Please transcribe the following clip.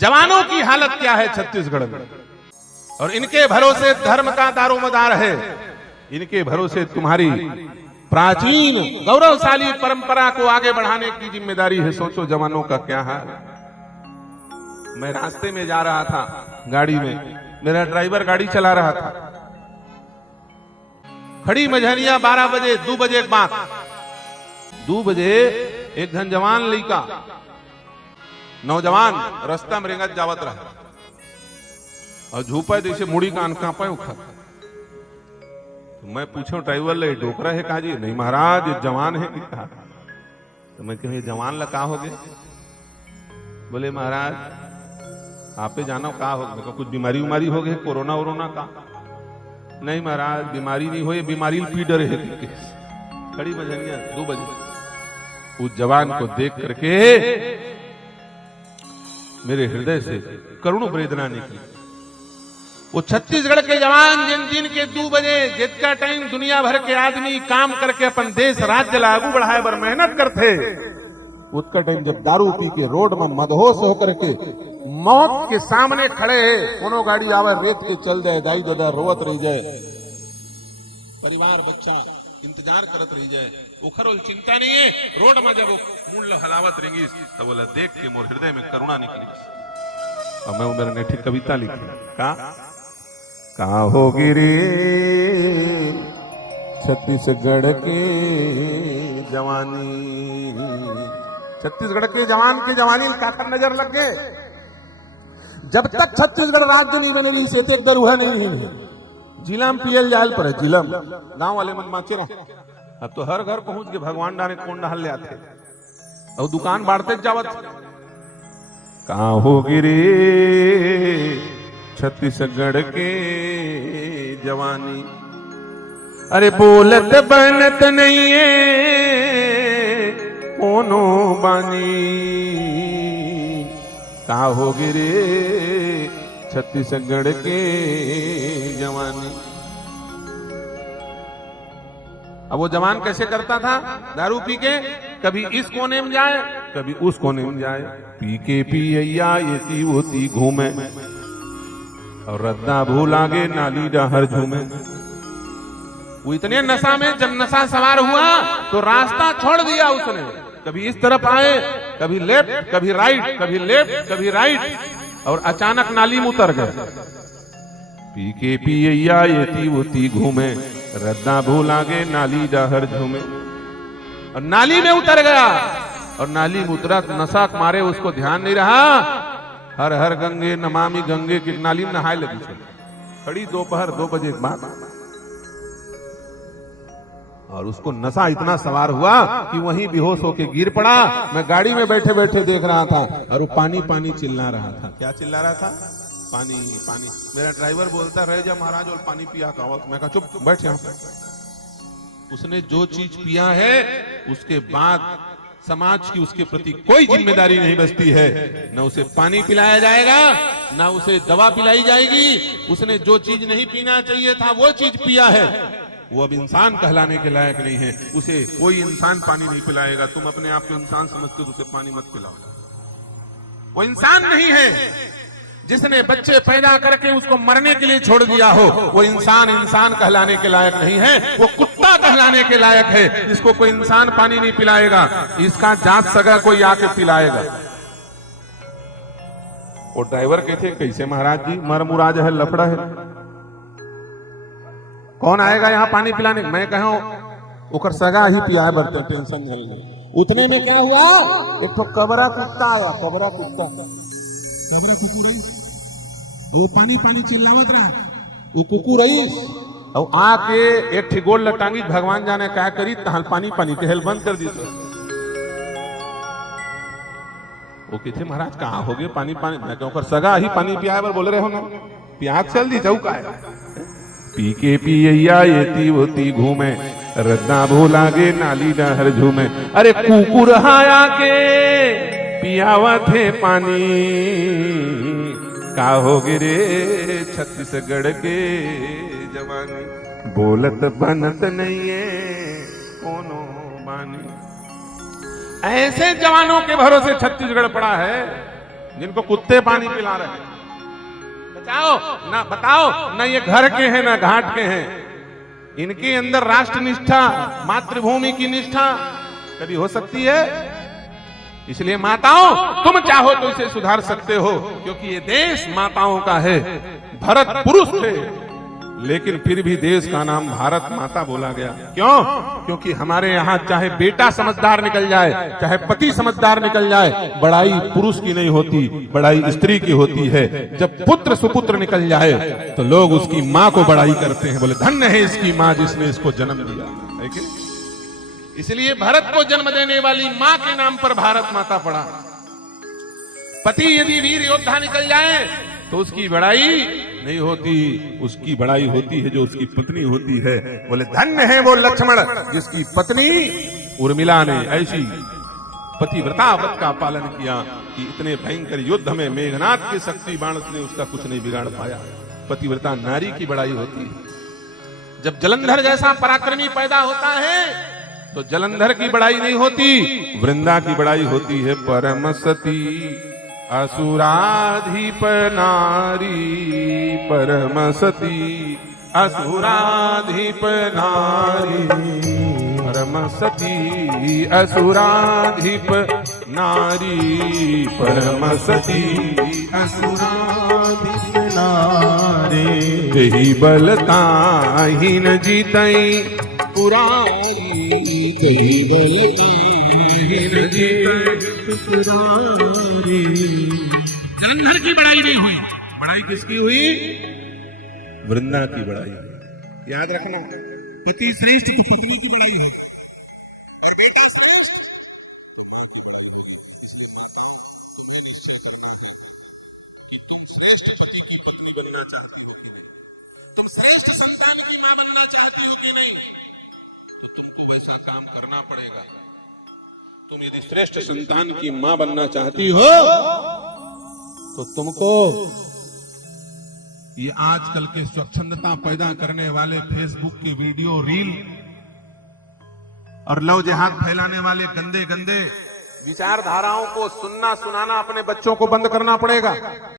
जवानों की हालत क्या है छत्तीसगढ़ में। और इनके भरोसे धर्म का दारोमदार है, इनके भरोसे तुम्हारी प्राचीन गौरवशाली परंपरा को आगे बढ़ाने की जिम्मेदारी है। सोचो जवानों का क्या हाल। मैं रास्ते में जा रहा था गाड़ी में, मेरा ड्राइवर गाड़ी चला रहा था, खड़ी मझनिया 12 बजे 2 बजे के बाद 2 बजे एक घन जवान लड़का नौजवान रास्ता में रेंगत जावत रहा और झूपा जैसे मुड़ी कान कांपे उखा। तो मैं पूछो ड्राइवर ले डोकरा है काजी? नहीं महाराज ये जवान है। कहा तो मैं कहूँ ये जवान ला का हो गए? बोले महाराज आपे जानो का हो गया? कुछ बीमारी उमारी हो गई कोरोना वोरोना का? नहीं महाराज बीमारी नहीं हो, ये बीमारी पीडर है। खड़ी मझनिया 2 बजे। उस जवान को देख करके मेरे हृदय से करुण वेदना निकली। वो छत्तीसगढ़ के जवान जिन दिन के 2 बजे जितना टाइम दुनिया भर के आदमी काम करके अपन देश राज्य लागू बढ़ाए बर मेहनत करते, उतना टाइम जब दारू पी के रोड में मदहोश होकर के मौत के सामने खड़े है, कोनो गाड़ी आवे रेत के चल जाए, दाई दादा रोवत रह जाए, परिवार बच्चा इंतजार करत रह जाए, उखर चिंता नहीं है। रोड में जब मूल हलावत रहेंगी तो बोला देख के मोर हृदय में करुणा निकली। और मैं मेरे ने ठीक कविता लिखी का होगी रे छत्तीसगढ़ के जवानी। छत्तीसगढ़ के जवान की जवानी काकर नजर लग गए। जब तक छत्तीसगढ़ राज्य नहीं बनेगी से एक दरुहा नहीं है। जिला में पियल जाल पर जिला गांव वाले मन माचे रहे। अब तो हर घर पहुंच के भगवान डाने कौन डाल ले आते और दुकान बांटते जावत। कहाँ होगी रे छत्तीसगढ़ के जवानी। अरे बोलत बनत नहीं है कोनो बानी। कहाँ होगी रे छत्तीसगढ़ के जवानी। अब वो जवान कैसे करता था? दारू पी के कभी इस कोने में जाए कभी उस कोने में जाए, पी के पिया ये होती घूमे और रद्दा भूल आगे नाली डहर झूमे। वो इतने नशा में जब नशा सवार हुआ तो रास्ता छोड़ दिया उसने। कभी इस तरफ आए, कभी लेफ्ट, कभी राइट, कभी लेफ्ट, कभी राइट, और अचानक नाली में उतर गए। पी के पिया ये होती घूमे रद्दा भूल आगे नाली डहर झूमे। और नाली में उतर गया और नाली में उतरा तो नशा मारे उसको ध्यान नहीं रहा। हर हर गंगे नमामि गंगे की नाली में नहाए लगी खड़ी दोपहर 2 बजे के बाद। और उसको नशा इतना सवार हुआ कि वहीं बेहोश होके गिर पड़ा। मैं गाड़ी में बैठे बैठे देख रहा था और वो पानी पानी चिल्ला रहा था। क्या चिल्ला रहा था? पानी पानी। मेरा ड्राइवर बोलता रह जा महाराज और पानी पिया का। मैं कहा चुप बैठ यहाँ पे। उसने जो चीज पिया है उसके बाद समाज की उसके प्रति कोई जिम्मेदारी नहीं बचती है। न उसे पानी पिलाया जाएगा न उसे दवा पिलाई जाएगी। उसने जो चीज नहीं पीना चाहिए था वो चीज पिया है, वो अब इंसान कहलाने के लायक नहीं है। उसे कोई इंसान पानी नहीं पिलाएगा। तुम अपने आप को इंसान समझते हो, उसे पानी मत पिलाओ। वो इंसान नहीं है। जिसने बच्चे पैदा करके उसको मरने के लिए छोड़ दिया हो वो इंसान कहलाने के लायक नहीं है। वो कुत्ता कहलाने के लायक है। इसको कोई इंसान पानी नहीं पिलाएगा, इसका जांच सगा कोई आके पिलाएगा। वो ड्राइवर कहते कैसे महाराज जी मर मुराज है लफड़ा है, कौन आएगा यहाँ पानी पिलाने? मैं कहूं उकर सगा ही पियाए बरते, टेंशन नहीं। उतने में क्या हुआ, एक तो कबरा कुत्ता आया। कबरा कुकुर वो पानी पानी चिल्लावत रहा। वो कुकुर और आके एक ठिगोल लटांगी, भगवान जाने क्या करी, तहल पानी पानी के हेल बंद कर दी। वो कहते महाराज कहाँ हो गए पानी पानी? मैं कहूं सगा ही पानी पियाए बर बोले रहे हो ना, प्याज चल दी जाऊ का है। पी के पिया ये होती घूमे रद्दा भूल आगे नाली डहर झूमे। अरे कुकुर हाया के पियावा थे पानी। का हो गिरे छत्तीसगढ़ के जवानी। बोलत बनत नहीं है कोनो बानी। ऐसे जवानों के भरोसे छत्तीसगढ़ पड़ा है। जिनको कुत्ते पानी पिला रहे हैं। बताओ ना ये घर के हैं ना घाट के हैं, इनके अंदर राष्ट्र निष्ठा, मातृभूमि की निष्ठा कभी हो सकती है? इसलिए माताओं, तुम चाहो तो इसे सुधार सकते हो, क्योंकि ये देश माताओं का है। भरत पुरुष थे, लेकिन फिर भी देश का नाम भारत माता बोला गया। क्यों? क्योंकि हमारे यहाँ चाहे बेटा समझदार निकल जाए, चाहे पति समझदार निकल जाए, बड़ाई पुरुष की नहीं होती, बड़ाई स्त्री की होती है। जब पुत्र सुपुत्र निकल जाए तो लोग उसकी माँ को बड़ाई करते हैं, बोले धन्य है इसकी माँ जिसने इसको जन्म दिया। लेकिन इसलिए भरत को जन्म देने वाली माँ के नाम पर भारत माता पड़ा। पति यदि वीर योद्धा निकल जाए तो उसकी बड़ाई नहीं होती, उसकी बड़ाई होती है जो उसकी पत्नी होती है। बोले धन्य है वो लक्ष्मण जिसकी पत्नी उर्मिला ने ऐसी पतिव्रता व्रत का पालन किया कि इतने भयंकर युद्ध में मेघनाथ के शक्ति बाण ने उसका कुछ नहीं बिगाड़ पाया। पतिव्रता नारी की बड़ाई होती है। जब जलंधर जैसा पराक्रमी पैदा होता है तो जलंधर की बड़ाई नहीं होती, वृंदा की बड़ाई होती है। परम सती असुराधिप नारी, परम सती असुराधिप नारी, परम सती असुराधिप नारी, परम सती असुराधिप नारी। कही बलता ही न जीतई पुरारी, कही बलता ही न जीतई पुरारी। जलंधर की बड़ाई नहीं हुई, बड़ाई किसकी हुई? वृंदा की बड़ाई। याद रखना, पति श्रेष्ठ तो पत्नी की बड़ाई है, और बेटा श्रेष्ठ तो मां की बड़ाई है। निश्चय करना है कि तुम श्रेष्ठ पति की पत्नी बनना चाहती हो, तुम श्रेष्ठ संतान की मां बनना चाहती हो कि नहीं, तो तुमको वैसा काम करना पड़ेगा। तुम यदि श्रेष्ठ संतान की मां बनना चाहती हो तो तुमको ये आजकल के स्वच्छंदता पैदा करने वाले फेसबुक की वीडियो, रील और लव जिहाद फैलाने वाले गंदे गंदे विचारधाराओं को सुनना सुनाना अपने बच्चों को बंद करना पड़ेगा।